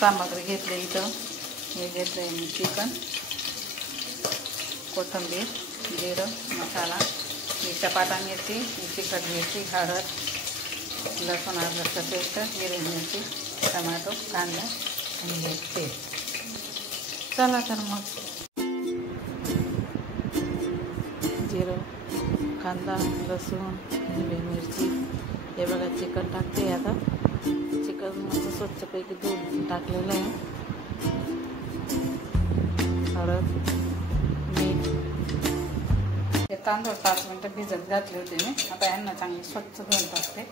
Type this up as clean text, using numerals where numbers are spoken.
सामग्री घेतली इथं हे घेतलं मी चिकन, कोथिंबीर, जिरं, मसाला, चपाटा मिरची, तिखट मिरची, हळद, लसूण अद्रकचं पेस्ट, हिरवी मिरची, टमाटो, कांदा आणि तेल. चला तर मग जिरं, कांदा, लसूण, हिरवी मिरची, हे बघा चिकन टाकते. आता चिकन मस्त स्वच्छपैकी धुवून टाकलेलं आहे. हळद, मीठ, हे तांदूळ 5 मिनटं भिजत घातले होते मी. आता यांना चांगले स्वच्छ धुवून टाकते.